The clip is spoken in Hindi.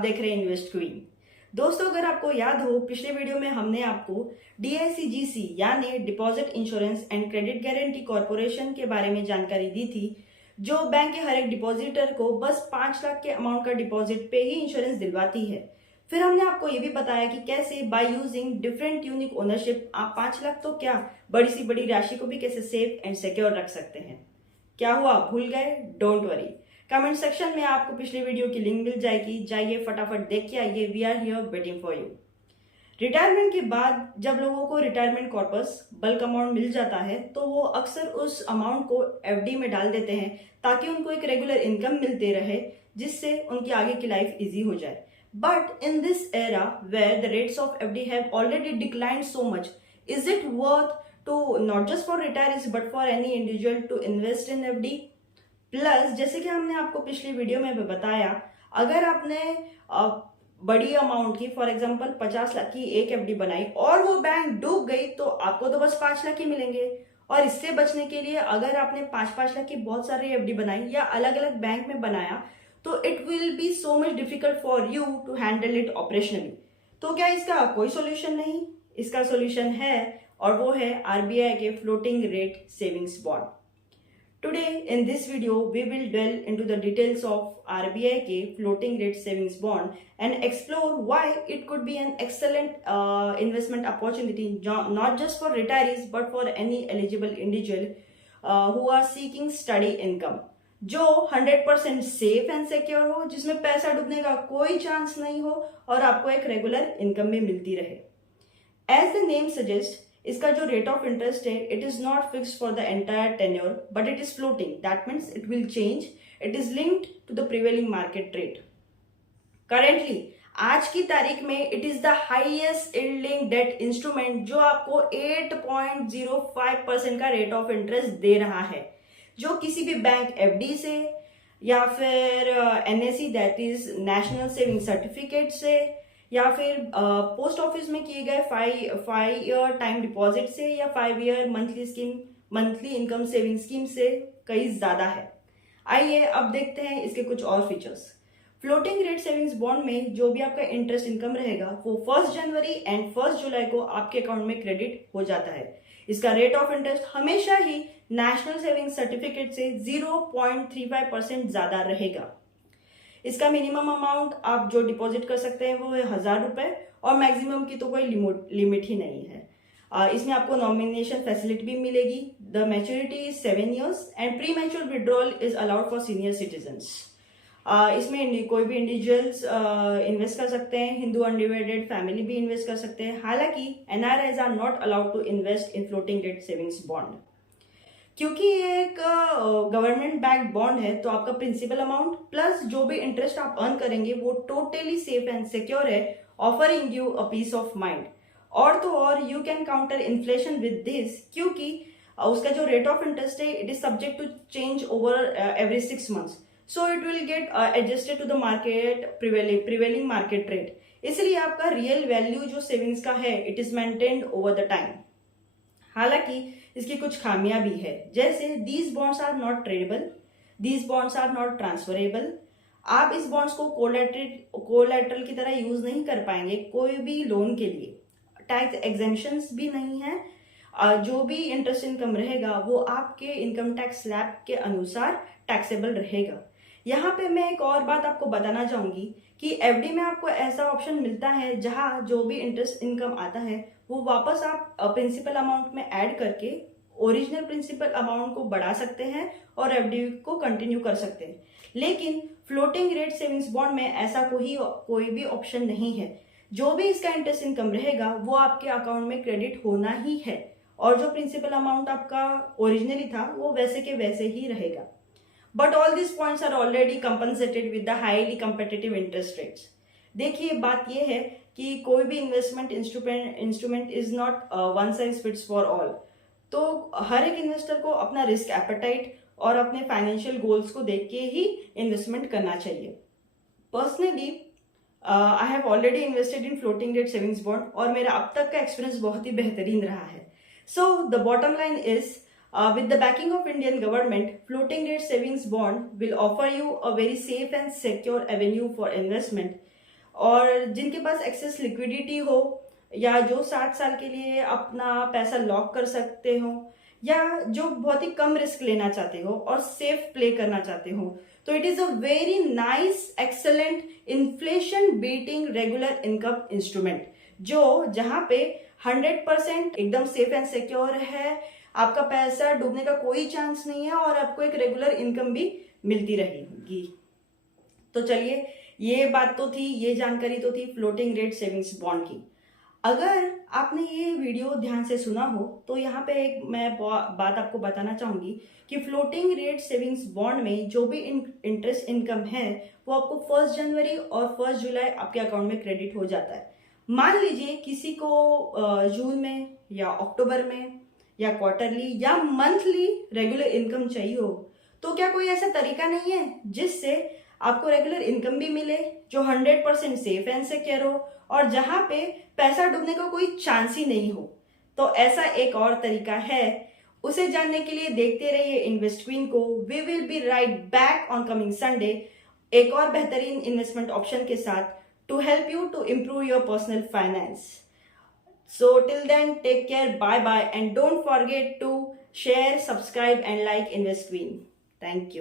देख रहे हैं इन्वेस्ट क्वीन। दोस्तों, अगर आपको याद हो, पिछले वीडियो में हमने आपको DICGC यानी deposit insurance and credit guarantee corporation के बारे में जानकारी दी थी, जो बैंक के हर एक डिपॉजिटर को बस 5 लाख के अमाउंट का डिपॉजिट पे ही इंश्योरेंस दिलवाती है। फिर हमने आपको ये भी बताया कि कैसे by using different unique ownership आप 5 लाख तो क्या, बड़ी सी बड़ी राशि को भी कैसे सेफ एंड सिक्योर रख सकते हैं। क्या हुआ, भूल गए? डोंट वरी, कमेंट सेक्शन में आपको पिछले वीडियो की लिंक मिल जाएगी, जाइए फटाफट देख के आइए। We are here waiting for you. Retirement के बाद जब लोगों को रिटायरमेंट कॉर्पस बल्क अमाउंट मिल जाता है तो वो अक्सर उस अमाउंट को FD में डाल देते हैं ताकि उनको एक रेगुलर इनकम मिलते रहे, जिससे उनकी आगे की लाइफ इजी हो जाए। But in this era where the rates of FD have already declined so much, is it worth to not just for retirees but for any individual to invest in FD? Plus जैसे कि हमने आपको पिछली वीडियो में भी बताया, अगर आपने बड़ी अमाउंट की, फॉर एग्जांपल 50 लाख की एक FD बनाई और वो बैंक डूब गई तो आपको तो बस 5 लाख ही मिलेंगे। और इससे बचने के लिए अगर आपने 5-5 लाख की बहुत सारी FD बनाई या अलग अलग बैंक में बनाया तो it will be so much difficult for you to handle it operationally. तो क्या इसका कोई सोल्यूशन नहीं? इसका सोल्यूशन है, और वो है RBI के floating rate savings bond. Today in this video we will delve into the details of RBI के floating rate savings bond and explore why it could be an excellent investment opportunity not just for retirees but for any eligible individual who are seeking steady income, जो 100% सेफ एंड सिक्योर हो, जिसमें पैसा डूबने का कोई चांस नहीं हो और आपको एक रेगुलर इनकम भी मिलती रहे। एज द नेम सजेस्ट, इसका जो रेट ऑफ इंटरेस्ट है it is not fixed for the entire tenure but it is floating. That means it will change, it is linked to the prevailing market rate. Currently आज की तारीख में it is the highest yielding debt instrument जो आपको 8.05% का रेट ऑफ इंटरेस्ट दे रहा है, जो किसी भी बैंक FD से या फिर NSE that is national saving certificate से या फिर पोस्ट ऑफिस में किए गए 5 ईयर टाइम डिपॉजिट से या 5 year monthly income saving scheme से कई ज्यादा है। आइए अब देखते हैं इसके कुछ और features. Floating rate savings bond में जो भी आपका इंटरेस्ट इनकम रहेगा वो 1 जनवरी एंड 1 जुलाई को आपके अकाउंट में क्रेडिट हो जाता है। इसका रेट ऑफ इंटरेस्ट हमेशा ही नेशनल सेविंग सर्टिफिकेट से 0.35% ज्यादा रहेगा। इसका मिनिमम अमाउंट आप जो डिपॉजिट कर सकते हैं वो है 1000 रुपए और मैक्सिमम की तो कोई लिमिट ही नहीं है। इसमें आपको नॉमिनेशन फैसिलिटी भी मिलेगी। The maturity is 7 years and premature withdrawal is allowed for senior citizens. इसमें कोई भी इंडिविजुअल्स इन्वेस्ट कर सकते हैं, हिंदू अनडिवाइडेड फैमिली भी इन्वेस्ट कर सकते हैं। हालांकि NRIs are not allowed to invest in floating rate savings bond. क्योंकि ये एक गवर्नमेंट बैक्ड बॉन्ड है तो आपका प्रिंसिपल अमाउंट प्लस जो भी इंटरेस्ट आप अर्न करेंगे वो टोटली सेफ एंड सिक्योर है, offering you a peace of mind. और तो और you can counter inflation with this, क्योंकि उसका जो रेट ऑफ इंटरेस्ट है it is subject to change over every 6 months, so it will get adjusted to the market prevailing market rate. इसलिए आपका रियल वैल्यू जो सेविंग्स का है it is maintained over the time. हालांकि इसकी कुछ खामियां भी है, जैसे these bonds are not tradable, these bonds are not transferable. आप इस बॉन्ड्स को कोलैटरल की तरह यूज नहीं कर पाएंगे कोई भी लोन के लिए। टैक्स एग्जेम्पशंस भी नहीं है। जो भी इंटरेस्ट इनकम रहेगा वो आपके इनकम टैक्स स्लैब के अनुसार टैक्सेबल रहेगा। यहाँ पे मैं एक और बात आपको बताना चाहूंगी कि FD में आपको ऐसा ऑप्शन मिलता है जहां जो भी इंटरेस्ट इनकम आता है वो वापस आप प्रिंसिपल अमाउंट में ऐड करके ओरिजिनल प्रिंसिपल अमाउंट को बढ़ा सकते हैं और FD को कंटिन्यू कर सकते हैं। लेकिन फ्लोटिंग रेट सेविंग्स बॉन्ड में ऐसा कोई भी ऑप्शन नहीं है। जो भी इसका इंटरेस्ट इनकम रहेगा वो आपके अकाउंट में क्रेडिट होना ही है और जो प्रिंसिपल अमाउंट आपका ओरिजिनली था वो वैसे के वैसे ही रहेगा। But all this points are already compensated with the highly competitive interest rates. देखिए, बात यह है कि कोई भी investment instrument is not one size fits for all. तो हर एक इन्वेस्टर को अपना रिस्क एपेटाइट और अपने फाइनेंशियल गोल्स को देख के ही इन्वेस्टमेंट करना चाहिए। Personally I have already invested in floating rate savings bond और मेरा अब तक का एक्सपीरियंस बहुत ही बेहतरीन रहा है। So the bottom line is, with the backing of Indian government, floating rate savings bond will offer you a very safe and secure avenue for investment. और जिनके पास एक्सेस लिक्विडिटी हो, या जो 60 साल के लिए अपना पैसा लॉक कर सकते हो, या जो बहुत ही कम रिस्क लेना चाहते हो और सेफ प्ले करना चाहते हो, तो it is a very nice excellent inflation beating regular income instrument, जो जहां पे 100% एकदम सेफ एंड सिक्योर है, आपका पैसा डूबने का कोई चांस नहीं है और आपको एक रेगुलर इनकम भी मिलती रहेगी। तो चलिए, ये बात तो थी, ये जानकारी तो थी फ्लोटिंग रेट सेविंग्स बॉन्ड की। अगर आपने ये वीडियो ध्यान से सुना हो तो यहाँ पे एक मैं बात आपको बताना चाहूंगी कि फ्लोटिंग रेट सेविंग्स बॉन्ड में जो भी इंटरेस्ट इनकम है वो आपको 1 जनवरी और 1 जुलाई आपके अकाउंट में क्रेडिट हो जाता है। मान लीजिए किसी को जून में या अक्टूबर में या क्वार्टरली या मंथली रेगुलर इनकम चाहिए हो, तो क्या कोई ऐसा तरीका नहीं है जिससे आपको रेगुलर इनकम भी मिले, जो 100% सेफ एंड सिक्योर हो और जहां पे पैसा डूबने का कोई चांस ही नहीं हो? तो ऐसा एक और तरीका है, उसे जानने के लिए देखते रहिए इन्वेस्ट क्वीन को। We will be right back on coming Sunday एक और बेहतरीन इन्वेस्टमेंट ऑप्शन के साथ to help you to improve your personal finance. So till then, take care, bye bye, and don't forget to share, subscribe and like Invest Queen. Thank you.